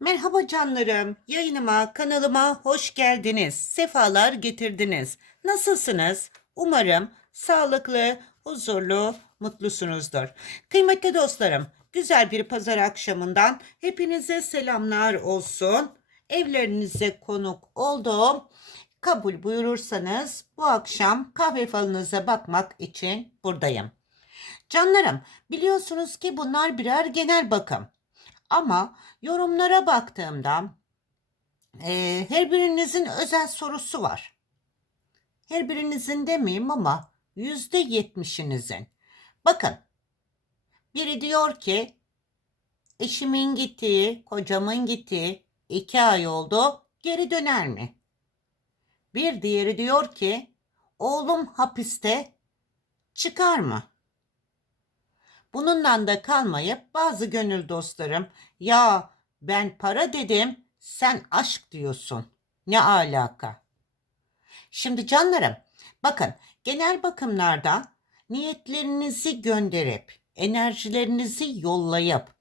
Merhaba canlarım. Yayınıma, kanalıma hoş geldiniz. Sefalar getirdiniz. Nasılsınız? Umarım sağlıklı, huzurlu, mutlusunuzdur. Kıymetli dostlarım, güzel bir pazar akşamından hepinize selamlar olsun. Evlerinize konuk oldum. Kabul buyurursanız bu akşam kahve falınıza bakmak için buradayım. Canlarım, biliyorsunuz ki bunlar birer genel bakım. Ama yorumlara baktığımda eee, her birinizin özel sorusu var. Her birinizin demeyeyim ama yüzde yetmişinizin. Bakın, biri diyor ki eşimin gittiği, kocamın gittiği iki ay oldu, geri döner mi? Bir diğeri diyor ki oğlum hapiste çıkar mı? Bununla da kalmayıp bazı gönül dostlarım ya ben para dedim sen aşk diyorsun. Ne alaka? Şimdi canlarım bakın genel bakımlarda niyetlerinizi gönderip enerjilerinizi yollayıp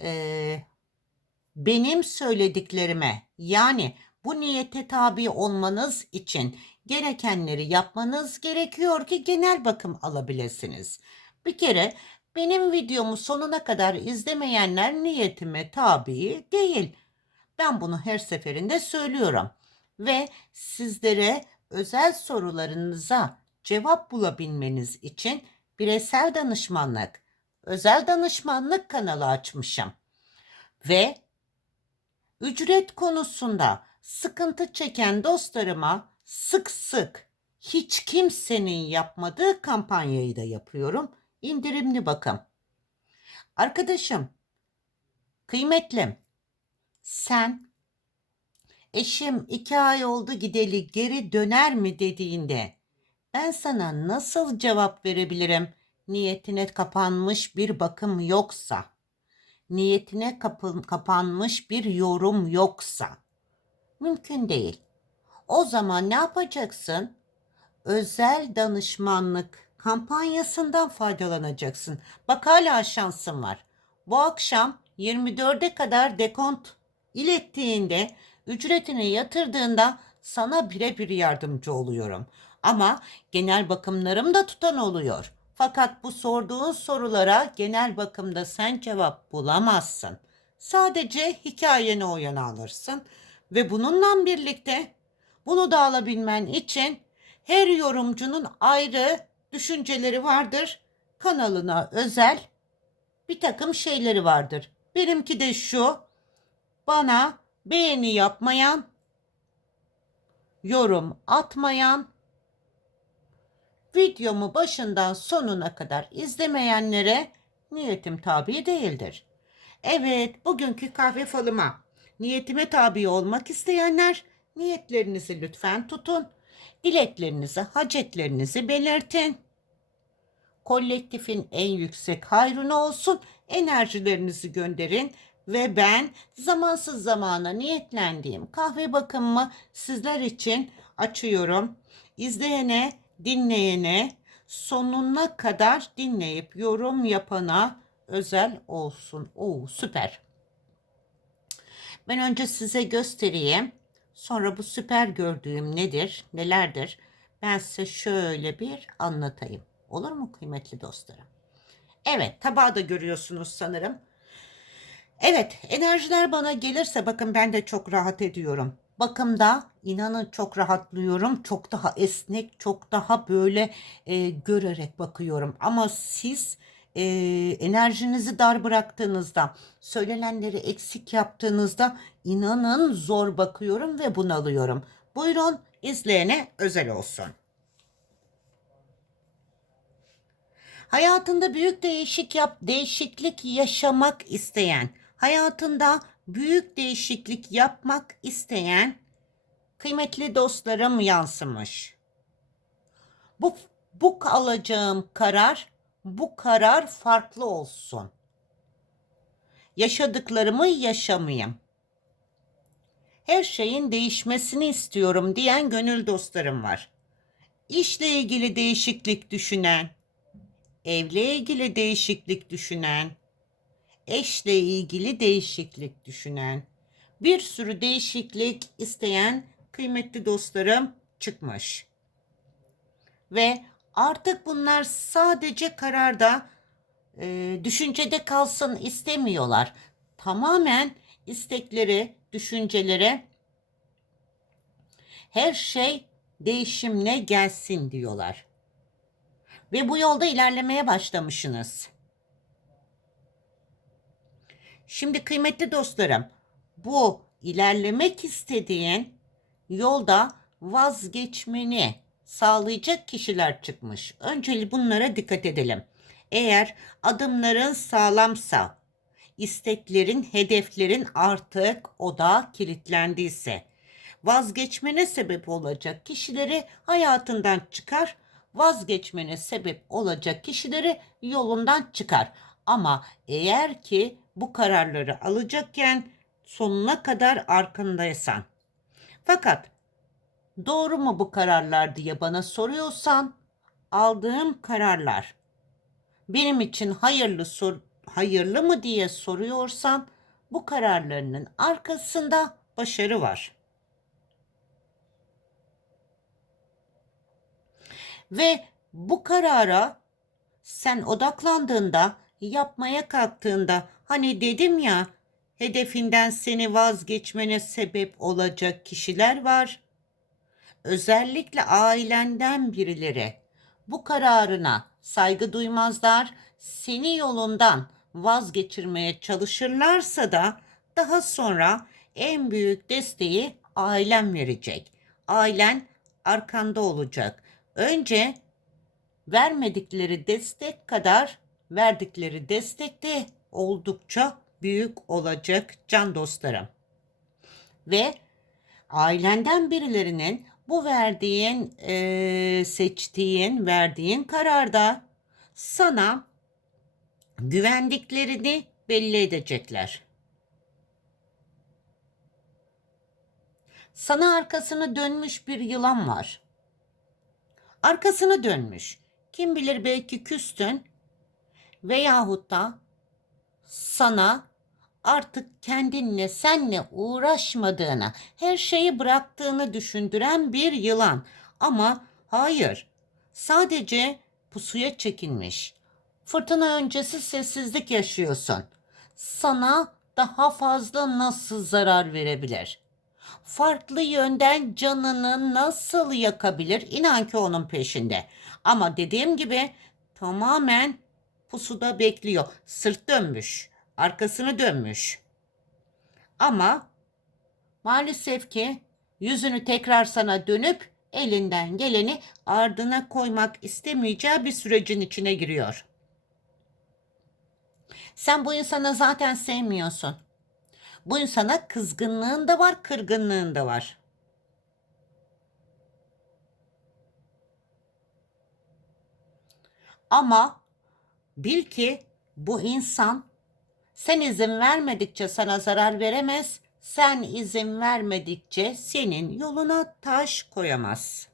eee, benim söylediklerime yani bu niyete tabi olmanız için gerekenleri yapmanız gerekiyor ki genel bakım alabilirsiniz. Bir kere benim videomu sonuna kadar izlemeyenler niyetime tabi değil. Ben bunu her seferinde söylüyorum. Ve sizlere özel sorularınıza cevap bulabilmeniz için bireysel danışmanlık, özel danışmanlık kanalı açmışım. Ve ücret konusunda sıkıntı çeken dostlarıma sık sık hiç kimsenin yapmadığı kampanyayı da yapıyorum. İndirimli bakım. Arkadaşım, kıymetlim, sen eşim iki ay oldu gideli geri döner mi dediğinde ben sana nasıl cevap verebilirim niyetine kapanmış bir bakım yoksa, niyetine kapı- kapanmış bir yorum yoksa? Mümkün değil. O zaman ne yapacaksın? Özel danışmanlık kampanyasından faydalanacaksın. Bak hala şansın var. Bu akşam 24'e kadar dekont ilettiğinde ücretini yatırdığında sana birebir yardımcı oluyorum. Ama genel bakımlarım da tutan oluyor. Fakat bu sorduğun sorulara genel bakımda sen cevap bulamazsın. Sadece hikayeni o yana alırsın ve bununla birlikte bunu da alabilmen için her yorumcunun ayrı düşünceleri vardır. Kanalına özel bir takım şeyleri vardır. Benimki de şu. Bana beğeni yapmayan, yorum atmayan, videomu başından sonuna kadar izlemeyenlere niyetim tabi değildir. Evet, bugünkü kahve falıma niyetime tabi olmak isteyenler niyetlerinizi lütfen tutun. Dileklerinizi, hacetlerinizi belirtin. Kolektifin en yüksek hayrına olsun. Enerjilerinizi gönderin ve ben zamansız zamana niyetlendiğim kahve bakımımı sizler için açıyorum. İzleyene, dinleyene, sonuna kadar dinleyip yorum yapana özel olsun. Oo süper. Ben önce size göstereyim. Sonra bu süper gördüğüm nedir, nelerdir? Ben size şöyle bir anlatayım. Olur mu kıymetli dostlarım? Evet, tabağı da görüyorsunuz sanırım. Evet, enerjiler bana gelirse bakın ben de çok rahat ediyorum. Bakımda inanın çok rahatlıyorum. Çok daha esnek, çok daha böyle e, görerek bakıyorum. Ama siz e, enerjinizi dar bıraktığınızda, söylenenleri eksik yaptığınızda inanın zor bakıyorum ve bunalıyorum. Buyurun izleyene özel olsun. Hayatında büyük değişik yap, değişiklik yaşamak isteyen, hayatında büyük değişiklik yapmak isteyen kıymetli dostlarım yansımış. Bu bu alacağım karar, bu karar farklı olsun. Yaşadıklarımı yaşamayayım. Her şeyin değişmesini istiyorum diyen gönül dostlarım var. İşle ilgili değişiklik düşünen, evle ilgili değişiklik düşünen, eşle ilgili değişiklik düşünen, bir sürü değişiklik isteyen kıymetli dostlarım çıkmış. Ve artık bunlar sadece kararda, e, düşüncede kalsın istemiyorlar. Tamamen istekleri, düşünceleri her şey değişimle gelsin diyorlar. Ve bu yolda ilerlemeye başlamışsınız. Şimdi kıymetli dostlarım, bu ilerlemek istediğin yolda vazgeçmeni sağlayacak kişiler çıkmış. Önceli bunlara dikkat edelim. Eğer adımların sağlamsa, isteklerin, hedeflerin artık oda kilitlendiyse, vazgeçmene sebep olacak kişileri hayatından çıkar, vazgeçmene sebep olacak kişileri yolundan çıkar. Ama eğer ki bu kararları alacakken sonuna kadar arkandaysan. Fakat doğru mu bu kararlar diye bana soruyorsan aldığım kararlar benim için hayırlı sor hayırlı mı diye soruyorsan bu kararlarının arkasında başarı var. Ve bu karara sen odaklandığında, yapmaya kalktığında hani dedim ya hedefinden seni vazgeçmene sebep olacak kişiler var. Özellikle ailenden birileri bu kararına saygı duymazlar, seni yolundan vazgeçirmeye çalışırlarsa da daha sonra en büyük desteği ailen verecek. Ailen arkanda olacak. Önce vermedikleri destek kadar verdikleri destek de oldukça büyük olacak can dostlarım. Ve ailenden birilerinin bu verdiğin, e, seçtiğin, verdiğin kararda sana güvendiklerini belli edecekler. Sana arkasını dönmüş bir yılan var. Arkasını dönmüş. Kim bilir belki küstün veyahut da sana artık kendinle senle uğraşmadığını, her şeyi bıraktığını düşündüren bir yılan. Ama hayır. Sadece pusuya çekinmiş. Fırtına öncesi sessizlik yaşıyorsun. Sana daha fazla nasıl zarar verebilir? Farklı yönden canını nasıl yakabilir? İnan ki onun peşinde. Ama dediğim gibi tamamen pusuda bekliyor. Sırt dönmüş, arkasını dönmüş. Ama maalesef ki yüzünü tekrar sana dönüp elinden geleni ardına koymak istemeyeceği bir sürecin içine giriyor. Sen bu insanı zaten sevmiyorsun. Bu insana kızgınlığın da var, kırgınlığın da var. Ama bil ki bu insan sen izin vermedikçe sana zarar veremez, sen izin vermedikçe senin yoluna taş koyamaz.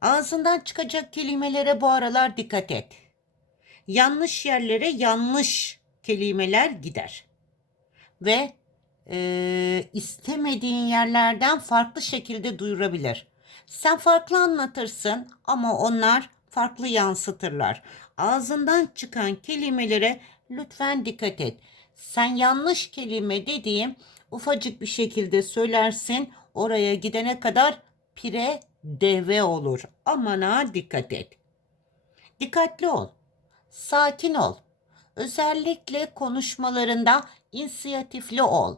Ağzından çıkacak kelimelere bu aralar dikkat et. Yanlış yerlere yanlış kelimeler gider. Ve e, istemediğin yerlerden farklı şekilde duyurabilir. Sen farklı anlatırsın ama onlar farklı yansıtırlar. Ağzından çıkan kelimelere lütfen dikkat et. Sen yanlış kelime dediğim ufacık bir şekilde söylersin. Oraya gidene kadar pire deve olur. Amana dikkat et. Dikkatli ol. Sakin ol. Özellikle konuşmalarında inisiyatifli ol.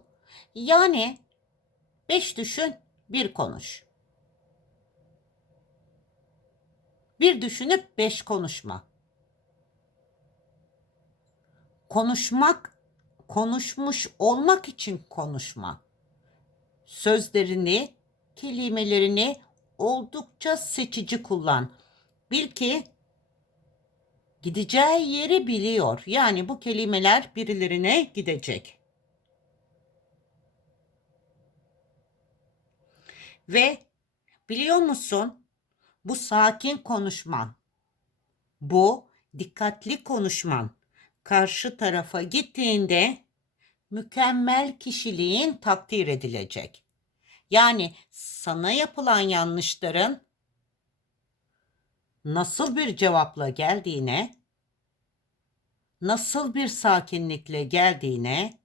Yani beş düşün, bir konuş. Bir düşünüp beş konuşma. Konuşmak, konuşmuş olmak için konuşma. Sözlerini, kelimelerini oldukça seçici kullan. Bil ki gideceği yeri biliyor. Yani bu kelimeler birilerine gidecek. Ve biliyor musun? Bu sakin konuşman, bu dikkatli konuşman karşı tarafa gittiğinde mükemmel kişiliğin takdir edilecek. Yani sana yapılan yanlışların nasıl bir cevapla geldiğine, nasıl bir sakinlikle geldiğine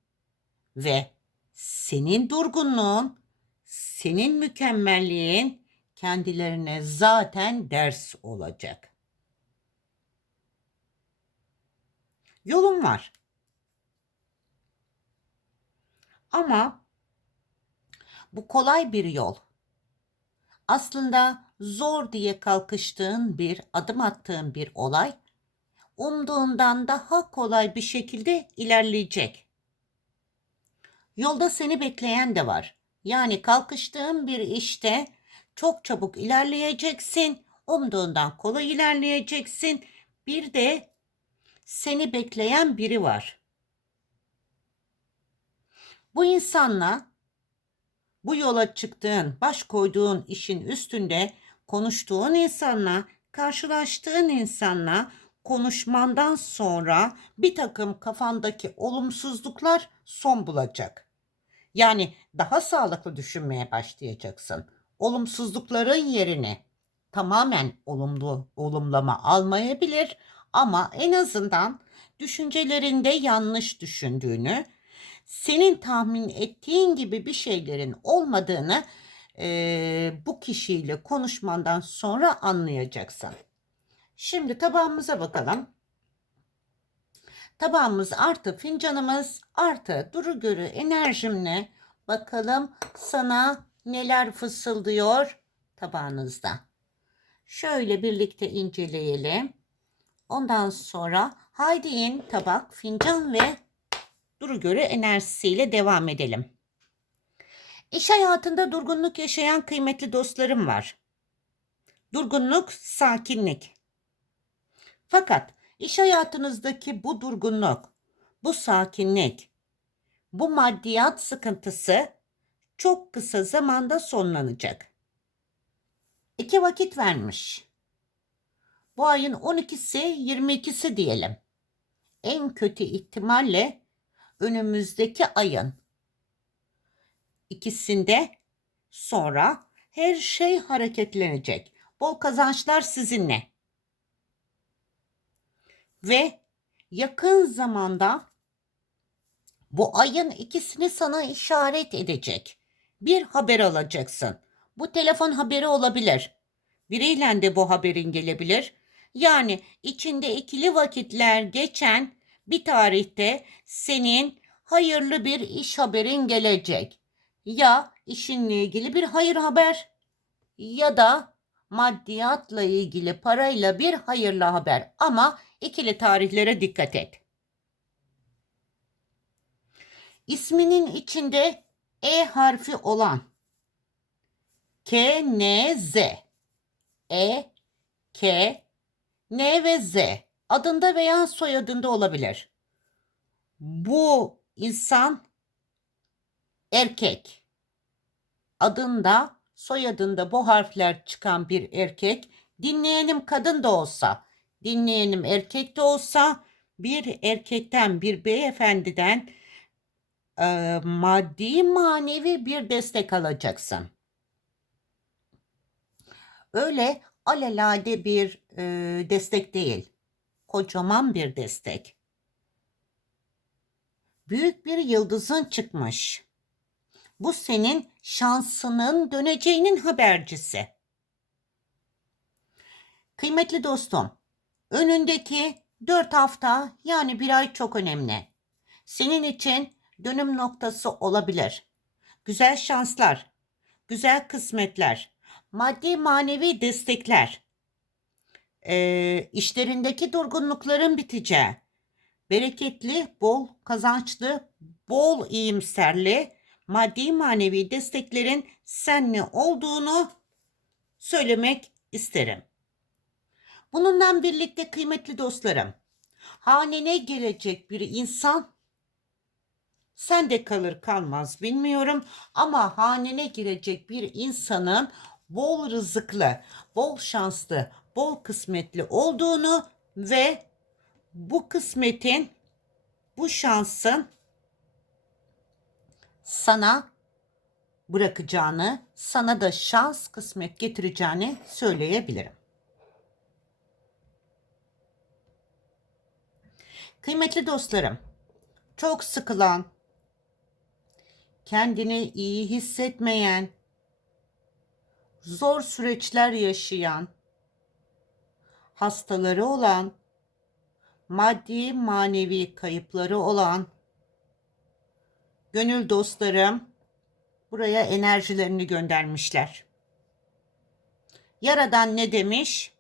ve senin durgunluğun, senin mükemmelliğin kendilerine zaten ders olacak. Yolun var. Ama bu kolay bir yol. Aslında zor diye kalkıştığın bir, adım attığın bir olay umduğundan daha kolay bir şekilde ilerleyecek. Yolda seni bekleyen de var. Yani kalkıştığın bir işte çok çabuk ilerleyeceksin. Umduğundan kolay ilerleyeceksin. Bir de seni bekleyen biri var. Bu insanla bu yola çıktığın, baş koyduğun işin üstünde konuştuğun insanla, karşılaştığın insanla konuşmandan sonra bir takım kafandaki olumsuzluklar son bulacak. Yani daha sağlıklı düşünmeye başlayacaksın. Olumsuzlukların yerine tamamen olumlu olumlama almayabilir ama en azından düşüncelerinde yanlış düşündüğünü, senin tahmin ettiğin gibi bir şeylerin olmadığını e, bu kişiyle konuşmandan sonra anlayacaksın. Şimdi tabağımıza bakalım. Tabağımız artı fincanımız artı duru görü enerjimle bakalım sana neler fısıldıyor tabağınızda. Şöyle birlikte inceleyelim. Ondan sonra haydi in tabak, fincan ve duru görü enerjisiyle devam edelim. İş hayatında durgunluk yaşayan kıymetli dostlarım var. Durgunluk, sakinlik. Fakat iş hayatınızdaki bu durgunluk, bu sakinlik, bu maddiyat sıkıntısı çok kısa zamanda sonlanacak. İki vakit vermiş. Bu ayın 12'si 22'si diyelim. En kötü ihtimalle önümüzdeki ayın ikisinde sonra her şey hareketlenecek. Bol kazançlar sizinle. Ve yakın zamanda bu ayın ikisini sana işaret edecek. Bir haber alacaksın. Bu telefon haberi olabilir. Biriyle de bu haberin gelebilir. Yani içinde ikili vakitler geçen bir tarihte senin hayırlı bir iş haberin gelecek. Ya işinle ilgili bir hayır haber ya da maddiyatla ilgili parayla bir hayırlı haber ama ikili tarihlere dikkat et. İsminin içinde E harfi olan K, N, Z E, K, N ve Z adında veya soyadında olabilir. Bu insan erkek. Adında, soyadında bu harfler çıkan bir erkek, dinleyenim kadın da olsa, dinleyenim erkek de olsa bir erkekten, bir beyefendiden e, maddi manevi bir destek alacaksın. Öyle alelade bir e, destek değil. Kocaman bir destek. Büyük bir yıldızın çıkmış. Bu senin şansının döneceğinin habercisi. Kıymetli dostum, önündeki dört hafta yani bir ay çok önemli. Senin için dönüm noktası olabilir. Güzel şanslar, güzel kısmetler, maddi manevi destekler, e, işlerindeki durgunlukların biteceği, bereketli, bol kazançlı, bol iyimserli, maddi manevi desteklerin senle olduğunu söylemek isterim. Bununla birlikte kıymetli dostlarım, hanene gelecek bir insan sen de kalır kalmaz bilmiyorum ama hanene girecek bir insanın bol rızıklı, bol şanslı, bol kısmetli olduğunu ve bu kısmetin, bu şansın sana bırakacağını, sana da şans, kısmet getireceğini söyleyebilirim. Kıymetli dostlarım, çok sıkılan, kendini iyi hissetmeyen, zor süreçler yaşayan, hastaları olan, maddi manevi kayıpları olan gönül dostlarım buraya enerjilerini göndermişler. Yaradan ne demiş?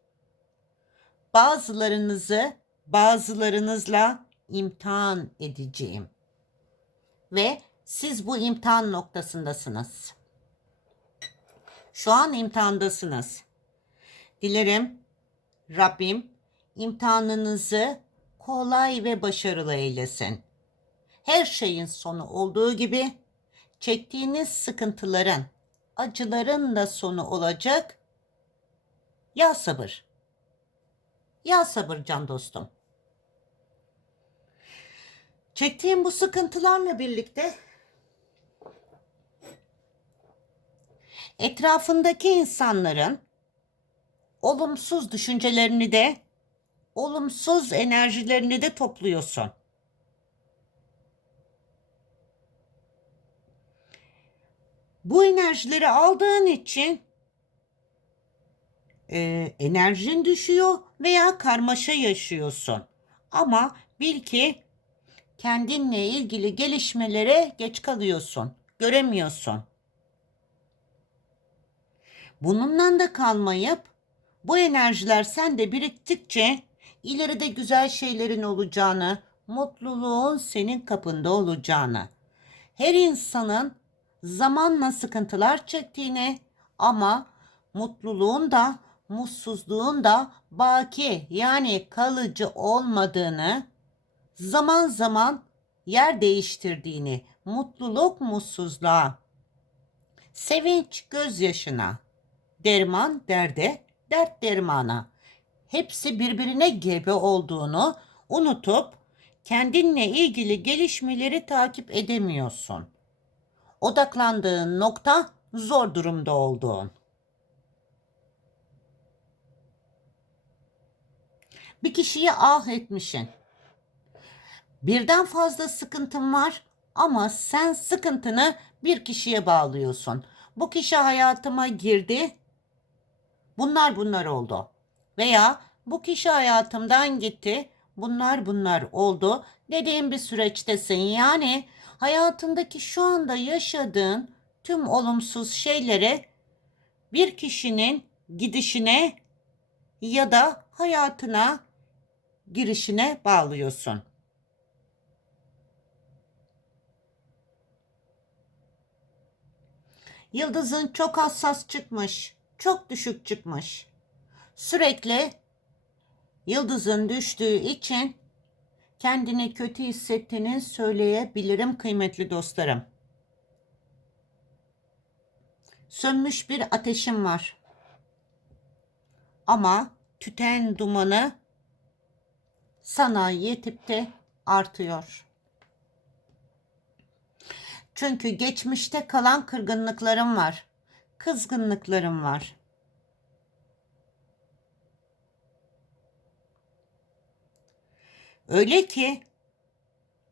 Bazılarınızı bazılarınızla imtihan edeceğim. Ve siz bu imtihan noktasındasınız. Şu an imtihandasınız. Dilerim Rabbim imtihanınızı kolay ve başarılı eylesin. Her şeyin sonu olduğu gibi çektiğiniz sıkıntıların, acıların da sonu olacak. Ya sabır. Ya sabır can dostum. Çektiğim bu sıkıntılarla birlikte etrafındaki insanların olumsuz düşüncelerini de olumsuz enerjilerini de topluyorsun. Bu enerjileri aldığın için e, enerjin düşüyor veya karmaşa yaşıyorsun. Ama bil ki kendinle ilgili gelişmelere geç kalıyorsun. Göremiyorsun. Bununla da kalmayıp bu enerjiler sende biriktikçe ileride güzel şeylerin olacağını, mutluluğun senin kapında olacağını, her insanın zamanla sıkıntılar çektiğini ama mutluluğun da mutsuzluğun da baki yani kalıcı olmadığını zaman zaman yer değiştirdiğini, mutluluk mutsuzluğa, sevinç gözyaşına, derman derde, dert dermana. Hepsi birbirine gebe olduğunu unutup kendinle ilgili gelişmeleri takip edemiyorsun. Odaklandığın nokta zor durumda olduğun. Bir kişiye ah etmişsin. Birden fazla sıkıntın var ama sen sıkıntını bir kişiye bağlıyorsun. Bu kişi hayatıma girdi. Bunlar bunlar oldu. Veya bu kişi hayatımdan gitti. Bunlar bunlar oldu. Dediğim bir süreçtesin. Yani hayatındaki şu anda yaşadığın tüm olumsuz şeyleri bir kişinin gidişine ya da hayatına girişine bağlıyorsun. Yıldızın çok hassas çıkmış, çok düşük çıkmış. Sürekli yıldızın düştüğü için kendini kötü hissettiğini söyleyebilirim kıymetli dostlarım. Sönmüş bir ateşim var. Ama tüten dumanı sana yetip de artıyor. Çünkü geçmişte kalan kırgınlıklarım var. Kızgınlıklarım var. Öyle ki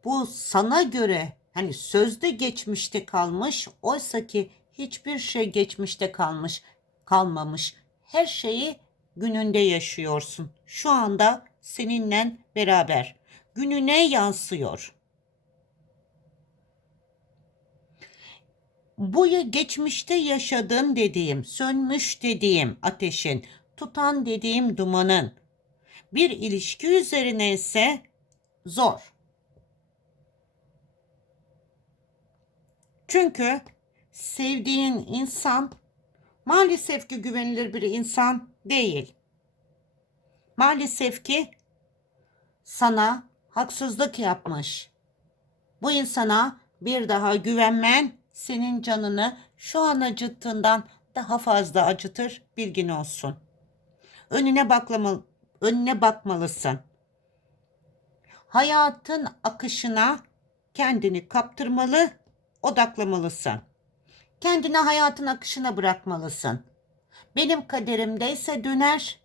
bu sana göre hani sözde geçmişte kalmış oysa ki hiçbir şey geçmişte kalmış kalmamış. Her şeyi gününde yaşıyorsun. Şu anda seninle beraber gününe yansıyor. Bu geçmişte yaşadığım dediğim, sönmüş dediğim ateşin, tutan dediğim dumanın bir ilişki üzerine ise zor. Çünkü sevdiğin insan maalesef ki güvenilir bir insan değil. Maalesef ki sana haksızlık yapmış. Bu insana bir daha güvenmen senin canını şu an acıttığından daha fazla acıtır bilgin olsun. Önüne baklamalı, önüne bakmalısın. Hayatın akışına kendini kaptırmalı, odaklamalısın. Kendini hayatın akışına bırakmalısın. Benim kaderimdeyse döner,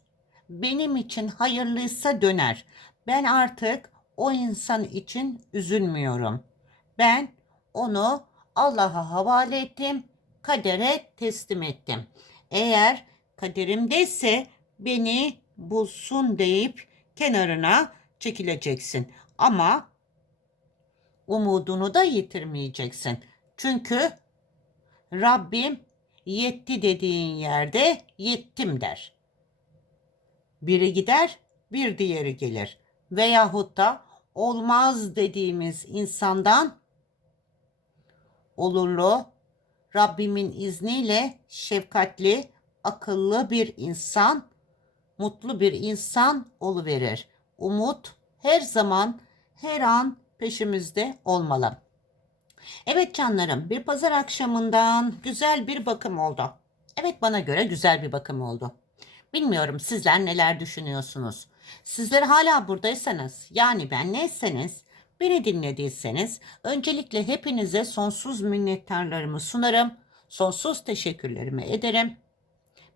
benim için hayırlıysa döner. Ben artık o insan için üzülmüyorum. Ben onu Allah'a havale ettim, kadere teslim ettim. Eğer kaderimdeyse beni bulsun deyip kenarına çekileceksin. Ama umudunu da yitirmeyeceksin. Çünkü Rabbim yetti dediğin yerde yettim der. Biri gider, bir diğeri gelir. Veyahut da olmaz dediğimiz insandan olurlu, Rabbimin izniyle şefkatli, akıllı bir insan, mutlu bir insan oluverir. Umut her zaman, her an peşimizde olmalı. Evet canlarım, bir pazar akşamından güzel bir bakım oldu. Evet bana göre güzel bir bakım oldu. Bilmiyorum sizler neler düşünüyorsunuz. Sizler hala buradaysanız, yani ben neyseniz, beni dinlediyseniz öncelikle hepinize sonsuz minnettarlarımı sunarım. Sonsuz teşekkürlerimi ederim.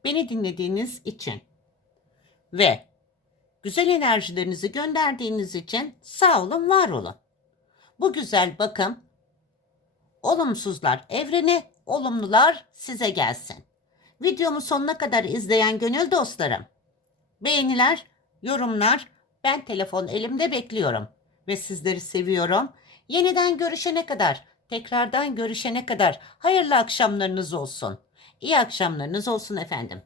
Beni dinlediğiniz için ve güzel enerjilerinizi gönderdiğiniz için sağ olun, var olun. Bu güzel bakım olumsuzlar evreni, olumlular size gelsin. Videomu sonuna kadar izleyen gönül dostlarım. Beğeniler, yorumlar, ben telefon elimde bekliyorum ve sizleri seviyorum. Yeniden görüşene kadar, tekrardan görüşene kadar hayırlı akşamlarınız olsun. İyi akşamlarınız olsun efendim.